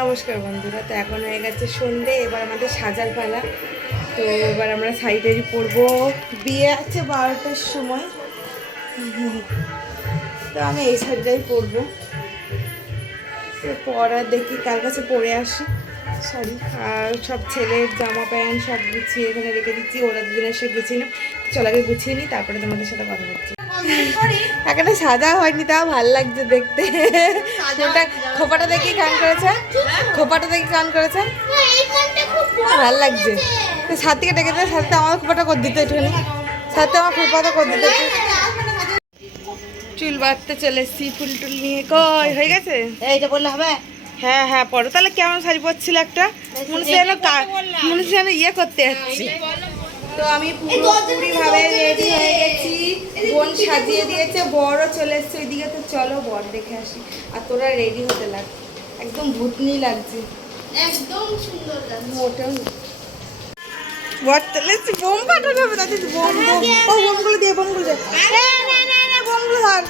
নমস্কার বন্ধুরা, তো এখন হয়ে গেছে সন্ধে, এবার আমাদের সাজার পালা। তো এবার আমরা টাড়ি পরবো বিয়ে আছে বারোটার সময়। তো আমি এই শাড়িটাই পরবো তো পরা দেখি, কার কাছে পরে আসি। শাড়ি আর সব ছেলের জামা প্যান্ট সব গুছিয়ে এখানে রেখে দিচ্ছি, ওরা দুদিন এসে গুছিয়ে নিই চল আগে গুছিয়ে নিই, তারপরে তোমাদের সাথে কথা বলছি। এখানে সাজা হয়নি তাও ভালো লাগছে দেখতে। খোপাটা দেখি গান করেছে? খোপাটা দেখে গান করেছে? ভালো লাগছে। তো সাথীকে ডেকে দেয় সাথে আমার খোপাটা করে দিতে একটুখানি। সাথে আমার খোপাটা করে দিতে চুল বাঁধতে চলে এসছি ফুল টুল নিয়ে। কই হয়ে গেছে? এইটা বললে হবে? হ্যাঁ হ্যাঁ পরো তাহলে কেমন শাড়ি পরছিল একটা? মনে হচ্ছে যেন মনে হচ্ছে যেন ইয়ে করতে যাচ্ছি। তো আমি পুরোপুরি ভাবে রেডি হয়ে গেছি। বোন সাজিয়ে দিয়েছে বড়ও চলে এসছে। ওইদিকে তো চলো বর দেখে আসি। আর তোরা রেডি হতে লাগ। একদম ভূতনি লাগছে। একদম সুন্দর লাগছে। মোটেও বর চলে বোম পাঠানো হবে তাদের। Bomb bomb. ও বোমগুলো দিয়ে বোমগুলো দিয়ে। না না না না বোমগুলো ধর।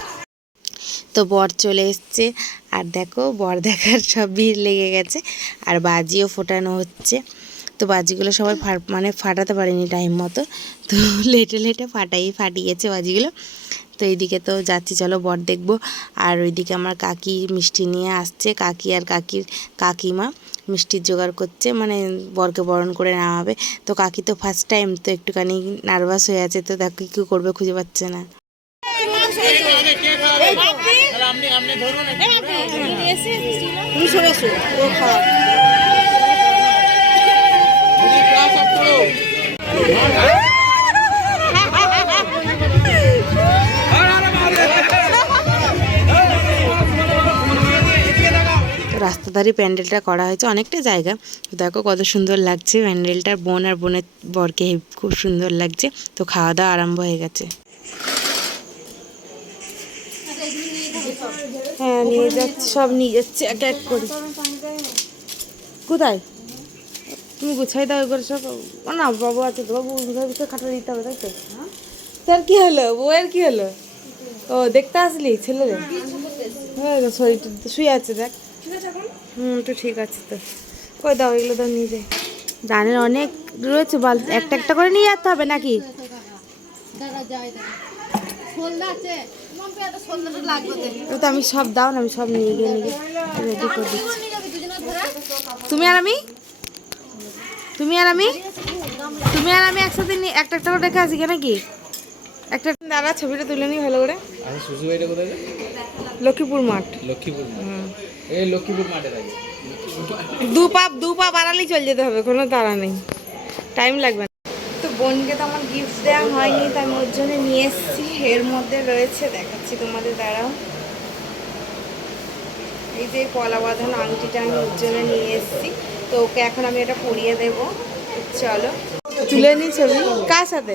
তো বর চলে এসছে। আর দেখো বর দেখার সব ভিড় লেগে গেছে। আর বাজিও ফোটানো হচ্ছে। তো বাজিগুলো সবাই ফা- মানে ফাটাতে পারেনি টাইম মতো। তো লেটে লেটে ফাটাই ফাটিয়েছে বাজিগুলো। তো এইদিকে তো যাচ্ছি চলো বর দেখব। আর ওইদিকে আমার কাকি মিষ্টি নিয়ে আসছে কাকি আর কাকির কাকিমা। মিষ্টির জোগাড় করছে মানে বরকে বরণ করে নামাবে তো কাকি তো ফার্স্ট টাইম তো একটুখানি নার্ভাস হয়ে আছে তো দেখো কী করবে খুঁজে পাচ্ছে না। তুমি সরে এসো ও খাওয়া তো রাস্তা ধারে প্যান্ডেলটা করা হয়েছে অনেকটা জায়গা। দেখো কত সুন্দর লাগছে প্যান্ডেলটা। বোন আর বোনের বরকে খুব সুন্দর লাগছে। তো খাওয়া দাওয়া আরম্ভ হয়ে গেছে। হ্যাঁ নিয়ে যাচ্ছে, সব নিয়ে যাচ্ছে, এক এক করে। কোথায়? তুমি গুছাই দাও করে সব। না, বাবু আছে তো, বাবু ভিতরে ভিতরে খাটা দিতে হবে, তাই তো? তোর কি হলো? বউয়ের কি হলো? ও, দেখতে আসলি ছেলেরে? হ্যাঁ শরীরটা শুয়ে আছে, দেখ। হুম, তো ঠিক আছে তো। কই দাও, এগুলো দাও, নিয়ে যাই। দানের অনেক রয়েছে, বাল, একটা একটা করে নিয়ে যেতে হবে নাকি? তো আমি সব দাও না, আমি সব নিয়ে গিয়ে নিয়ে রেডি করে দিচ্ছি। তুমি আর আমি? তুমি আর আমি? তুমি আর আমি একসাথে নিয়ে একটা একটা করে রেখে আসি কেন কি? একটা দাঁড়া ছবিটা তুলে নিই ভালো করে। আমি সুসু বাড়িটা কোথায়? লক্ষ্মীপুর মাঠ। লক্ষ্মীপুর মাঠ। এই লক্ষ্মীপুর মাঠে থাকে। দু পাপ দু পা বাড়ালেই চলে যেতে হবে কোনো তাড়া নেই। টাইম লাগবে না। তো বোনকে তো আমার গিফট দেওয়া হয়নি তাই আমি ওর জন্য নিয়ে এসেছি। এর মধ্যে রয়েছে দেখাচ্ছি তোমাদের দ্বারাও এই যে কলা বাঁধানো আংটিটা আমি ওর জন্য নিয়ে এসেছি। তো ওকে এখন আমি এটা পরিয়ে দেব। চলো। তুলে নি ছবি। কার সাথে?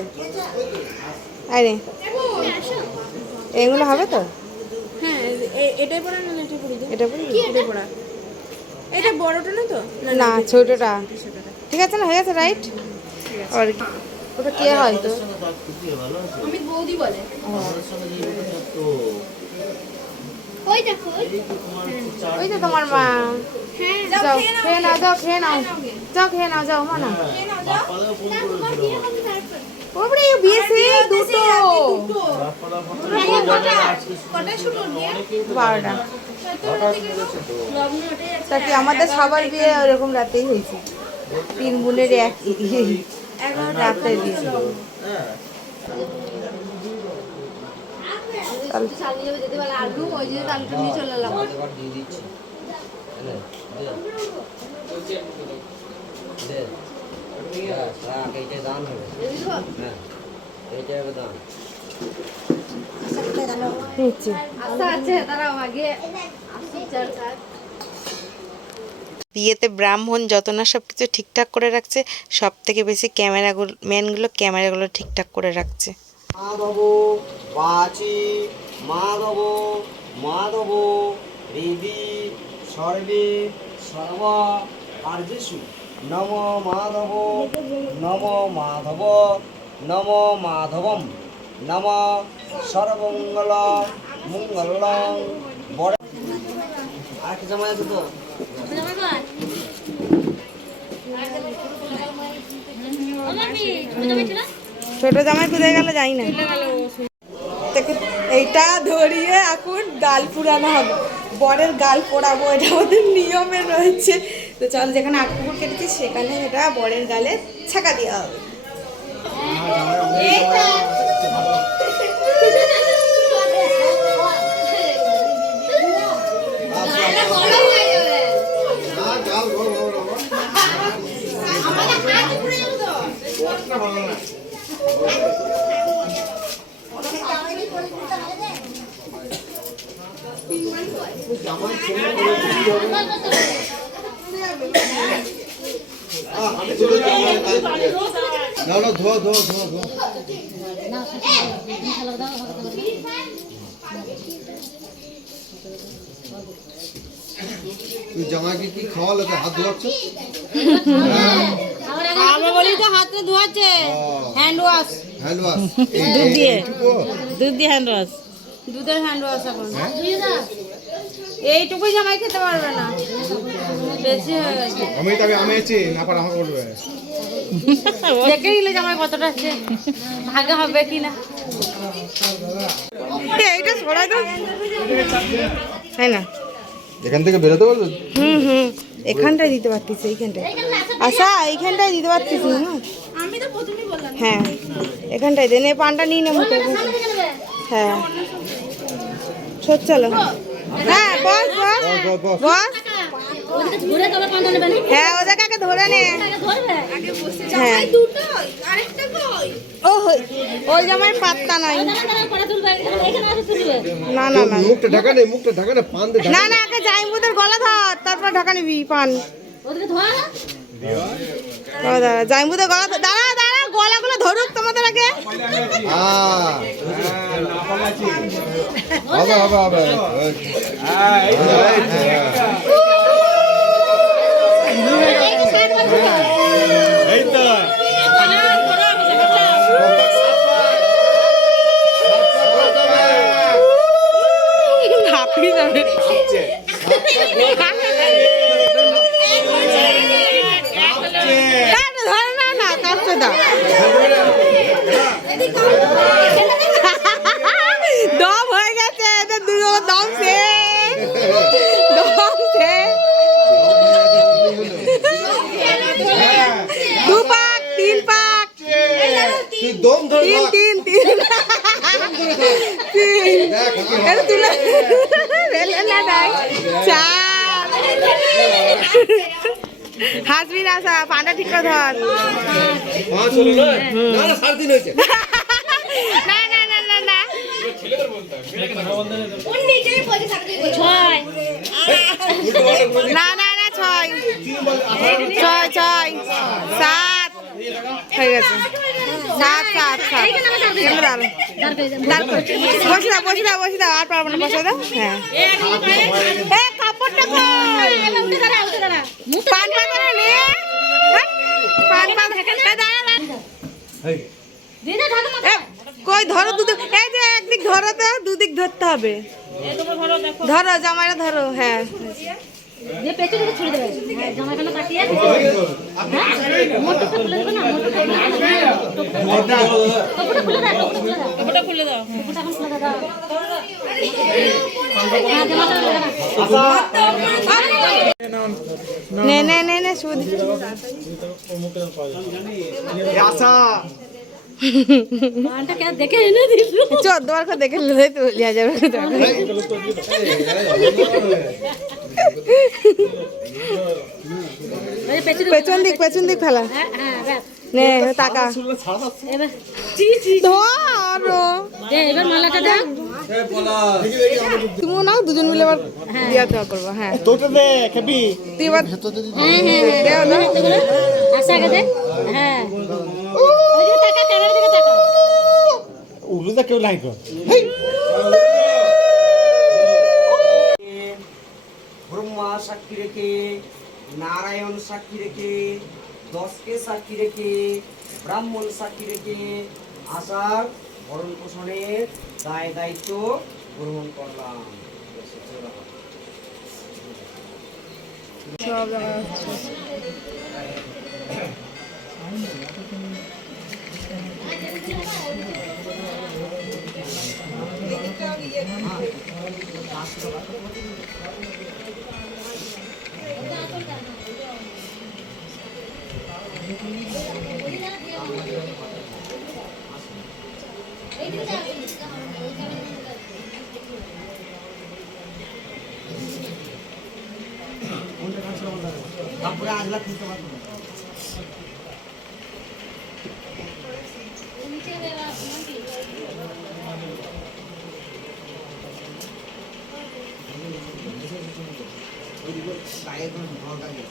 আরে এগুলো হবে তো? হ্যাঁ এটাই পড়া না এটাই পড়ি এটা পড়া বড়টা না তো? না ছোটটা। ঠিক আছে না? হয়ে গেছে রাইট আর কি। ওটা কে হয় তো? আমি বৌদি বলে। ওই দেখো ওই তো তোমার মা। হ্যাঁ যাও খেয়ে নাও যাও খেয়ে নাও। যাও খেয়ে নাও যাও মা না। দুটো। কটায় বারোটা। তা। আমাদের সবার বিয়ে ওরকম রাতেই হয়েছে? তিন বোনের এক রাতে বিয়ে চালিয়ে যাবে যেতে পারলে আলু ওই যে আলুটা নিয়ে চলে এলাম নিচ্ছি আচ্ছা আছে দাঁড়াও আগে আসি চার চার বিয়েতে ব্রাহ্মণ যত না সব কিছু ঠিকঠাক করে রাখছে সব থেকে বেশি ক্যামেরাগুলো ম্যানগুলো ক্যামেরাগুলো ঠিকঠাক করে রাখছে। মাধব বাচি মাধব মাধব হৃদি সর্বে সর্ব কার্যেষু নম মাধব নম মাধব নম মাধবম। নম সর্বমঙ্গল মঙ্গলং। বড় আর কি জামাই আছে তো? ছোট জামাই কোথায় গেল যাই না। দেখো, এইটা ধরিয়ে এখন গাল পুরানো হবে। বরের গাল পোড়াবো এটা আমাদের নিয়মে রয়েছে। তো চল যেখানে আট কুকুর কেটেছি সেখানে এটা বরের গালে ছাকা দেওয়া হবে। না না ধোয়া ধোয়া ধোয়া ধোয়া। তুই জামাইকে কি খাওয়ালে? হাত ধোয়াচ্ছ আমরা বলি তো হাতে ধোয়াচ্ছে। হ্যান্ড ওয়াশ হ্যান্ড ওয়াশ দুধ দিয়ে। দুধ দিয়ে হ্যান্ড ওয়াশ দুধের হ্যান্ড ওয়াশ এখন। এইটুকুই জামাই খেতে পারবে না। বেশি হয়ে গেছে। আমি তবে আমি আছি না পার আমাকে বলবে দেখে গেলে জামাই কতটা আছে। ভাগে হবে কি না। এ, এইটা সরাই দাও। হ্যাঁ না? এখান থেকে বেরোতে পারবে হুম হুম। এখানটায় দিতে পারতিস এইখানটায়। আচ্ছা এইখানটায় দিতে পারতিস না। আমি তো প্রথমেই বললাম। হ্যাঁ এখানটায় দেন এই পানটা নিয়ে নে মুখে। হ্যাঁ। সর চলো। হ্যাঁ বস বস। বস ঘুরে তবে পান্ডা নেবেন হ্যাঁ ধরে নে? হ্যাঁ। দুটো আরেকটা কই? ও ওই জামাই পাত্তা নাই না না না। মুখটা ঢাকা নে মুখটা ঢাকা নে পান না না। আগে জাইমুদের গলা ধর তারপর ঢাকা নিবি পান। ওদিকে ধোয়া দাঁড়া জাইমুদের গলা ধর- দাঁড়া দাঁড়া গলাগুলো ধরুক তোমাদের আগে। হবে হবে হবে দম ধরে তিন। তিন তিন। তিন। এটা তুলে না দেখ চার হাসবি না সা পান্ডা ঠিক করে ধর। পাঁচ হলো না না না সাড়ে তিন হয়েছে। না না না না না। না না না ছয়। ছয় ছয়। সাত। হয়ে গেছে। দাঁড় করে। বসে দাও বসে দাও বসে দাও আর পারব না বসে দাও হ্যাঁ কাপড়টা কই? পান পাতা নে। হ্যাঁ? পান পাতা দাঁড়া ধরো দুদিক। এই যে একদিক ধরো তো দুদিক ধরতে হবে। ধরো জামাইটা ধরো হ্যাঁ। পেছনে ছুড়ে দেবে। হ্যাঁ জামাখানা কাটিয়ে না না নে সুদ দিল চোদ্দ বার করে দেখে নিলে তো লিয়া যাবে। পেছন দিক পেছন দিক ফেলা। হ্যাঁ হ্যাঁ ব্যাস নে টাকা এবার চি চি ধরো এবার মালাটা দাও তুমিও নাও দুজন মিলে এবার দিয়া দেওয়া করব হ্যাঁ। তোটা দে খেপি তুই এবার হ্যাঁ হ্যাঁ দেও না। আশা দে। হ্যাঁ ওই যে টাকা ক্যামেরা দিকে তাকাও উলুদা কেউ নাই তো ব্রহ্মা সাক্ষী রেখে নারায়ণ সাক্ষী রেখে দশকে সাক্ষী রেখে ব্রাহ্মণ সাক্ষী রেখে আশার ভরণ পোষণের দায় দায়িত্ব গ্রহণ করলাম সব দেখা যাচ্ছে তারপরে আগলা খুলতে পারব না। গায়ে কোনো ঢোক আগে।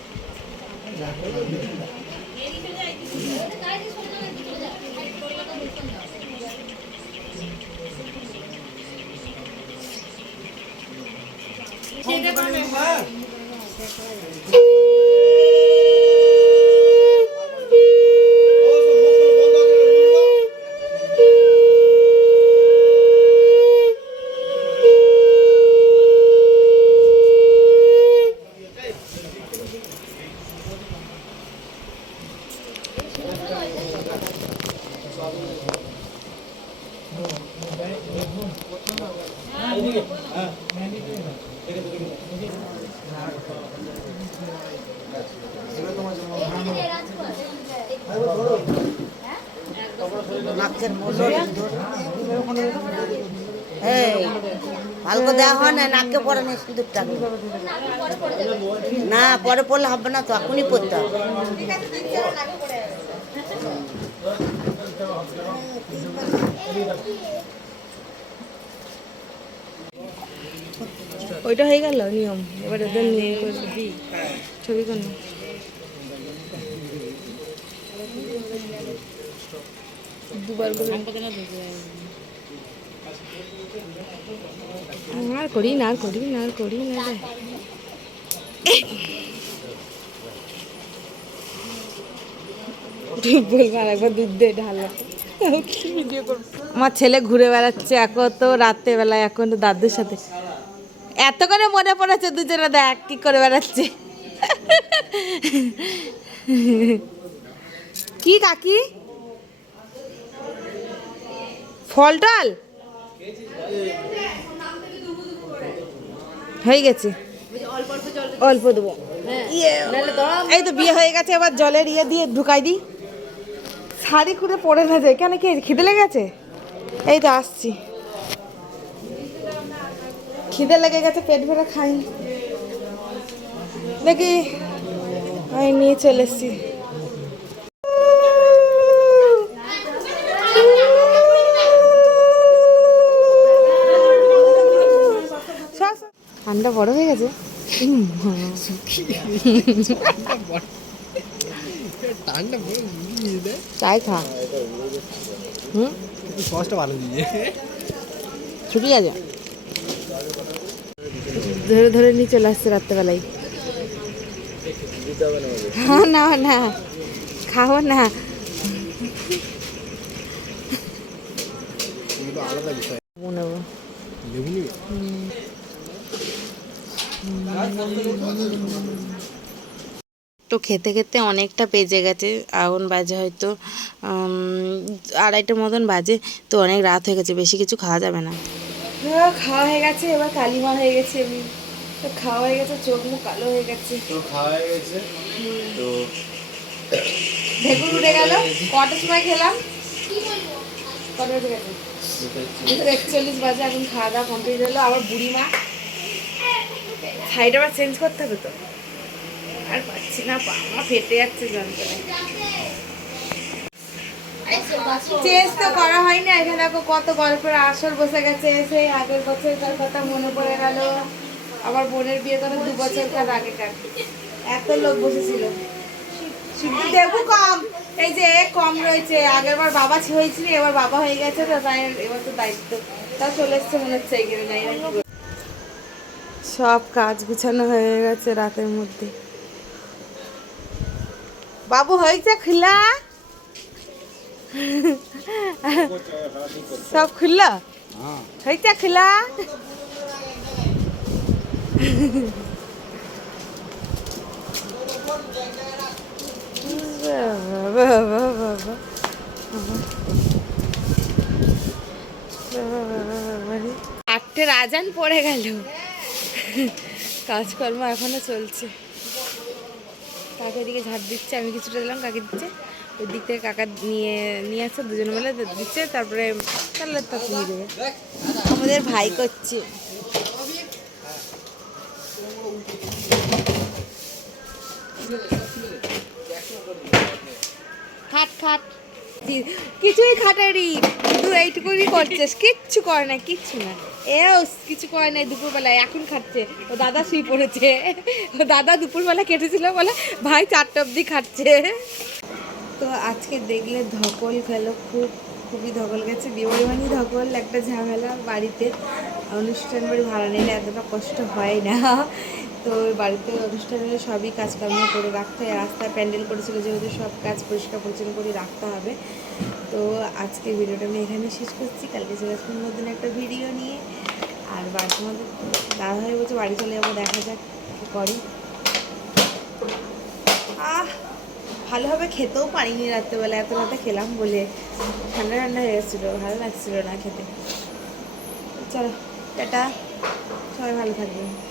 এই না পরে না না, পরে পড়লে হবে না তো, এখনই পড়তে ওইটা হয়ে গেল, নিয়ম। এবার ছবি। দুবার করে। আর করি না, আর করি না, আর করি না। ঠিক ঢালো। আমার ছেলে ঘুরে বেড়াচ্ছে এখন তো রাত্রেবেলায় এখন তো দাদুর সাথে। এত করে মনে পড়েছে দুজনে, দেখ কি করে বেড়াচ্ছে। কি কাকি? ফল টল? হয়ে গেছে। অল্প দেবো। ইয়ে, এই তো বিয়ে হয়ে গেছে এবার জলের ইয়ে দিয়ে ঢুকাই দিই। শাড়ি খুলে পড়ে না যায়। কেন কি খিদে লেগেছে? এই তো আসছি। খিদে লেগে গেছে পেট ভরে খাই দেখি আমি নিয়ে চলে এসছি। ঠান্ডা বড় হয়ে গেছে। ছুটি আছে। ধরে ধরে নিয়ে চলে আসছে রাত্রেবেলায়। হ্যাঁ না না। খাব না। আলাদা বিষয় নেব লেবু নিবে তো খেতে খেতে অনেকটা বেজে গেছে আগুন বাজে হয়তো আড়াইটার মতন বাজে তো অনেক রাত হয়ে গেছে বেশি কিছু খাওয়া যাবে না। খাওয়া হয়ে গেছে এবার কালিমা হয়ে গেছে আমি তো খাওয়া হয়ে গেছে চোখ মুখ কালো হয়ে গেছে। তো খাওয়া হয়ে গেছে তো ঢেকুর উঠে গেল। কটার সময় খেলাম? কটা বেজে গেছে একচল্লিশ। বাজে এখন খাওয়া দাওয়া কমপ্লিট হলো। আবার বুড়ি মা সাইড আবার চেঞ্জ করতে হবে তো? আর পাচ্ছি না আমার ফেটে যাচ্ছে যন্ত্রণায়। আগের বোনের বিয়ে করে দু এত লোক বসেছিল। কম, এই যে কম রয়েছে। আগের বার বাবা হয়েছিল এবার বাবা হয়ে গেছে, তো তাই এবার তো দায়িত্ব। তা চলে এসছে মনে হচ্ছে সব কাজ গুছানো হয়ে গেছে রাতের মধ্যে। বাবু হয়েছে খুলা? সব খুললো? হয়েছে খুলা? বাবা, বাবা, বাবা। আটটে রাজান পড়ে গেল। কাজকর্ম এখনও চলছে। কাকা এদিকে ঝাড় দিচ্ছে, আমি কিছুটা দিলাম, কাকে দিচ্ছে। ওই দিক থেকে কাকা নিয়ে নিয়ে আসছে, দুজন মিলে দিচ্ছে, তারপরে তাহলে তো নিয়ে দেবে। আমাদের ভাই করছে। খাট খাট। কিছুই খাটারি শুধু এইটুকুই করছিস, কিচ্ছু করে না কিচ্ছু না এও কিছু করে নাই দুপুরবেলায়, এখন খাচ্ছে। ও দাদা শুয়ে পড়েছে। ও দাদা দুপুরবেলা কেটেছিল বলে, ভাই, চারটে অবধি খাচ্ছে। তো আজকে দেখলে ধকল খেলো, খুব, খুবই ধকল গেছে। বিয়ে ধকল, একটা ঝামেলা বাড়িতে। অনুষ্ঠান বাড়ি ভাড়া নিলে এতটা কষ্ট হয় না। তো বাড়িতে অনুষ্ঠান হলে সবই কাজকর্ম করে রাখতে হয়। রাস্তায় প্যান্ডেল করেছিল, যেহেতু সব কাজ পরিষ্কার পরিচ্ছন্ন করে রাখতে হবে। তো আজকে ভিডিওটা আমি এখানে শেষ করছি। কালকে চলে আসব নতুন একটা ভিডিও নিয়ে। আর বাড়ির মধ্যে দাদা ভাই বলছে, বাড়ি চলে যাব, দেখা যাক কী করি। আহ, ভালোভাবে খেতেও পারিনি রাত্রেবেলা, এত রাতে খেলাম বলে। ঠান্ডা ঠান্ডা হয়ে গেছিল, ভালো লাগছিল না খেতে। চলো, টাটা। সবাই ভালো থাকবে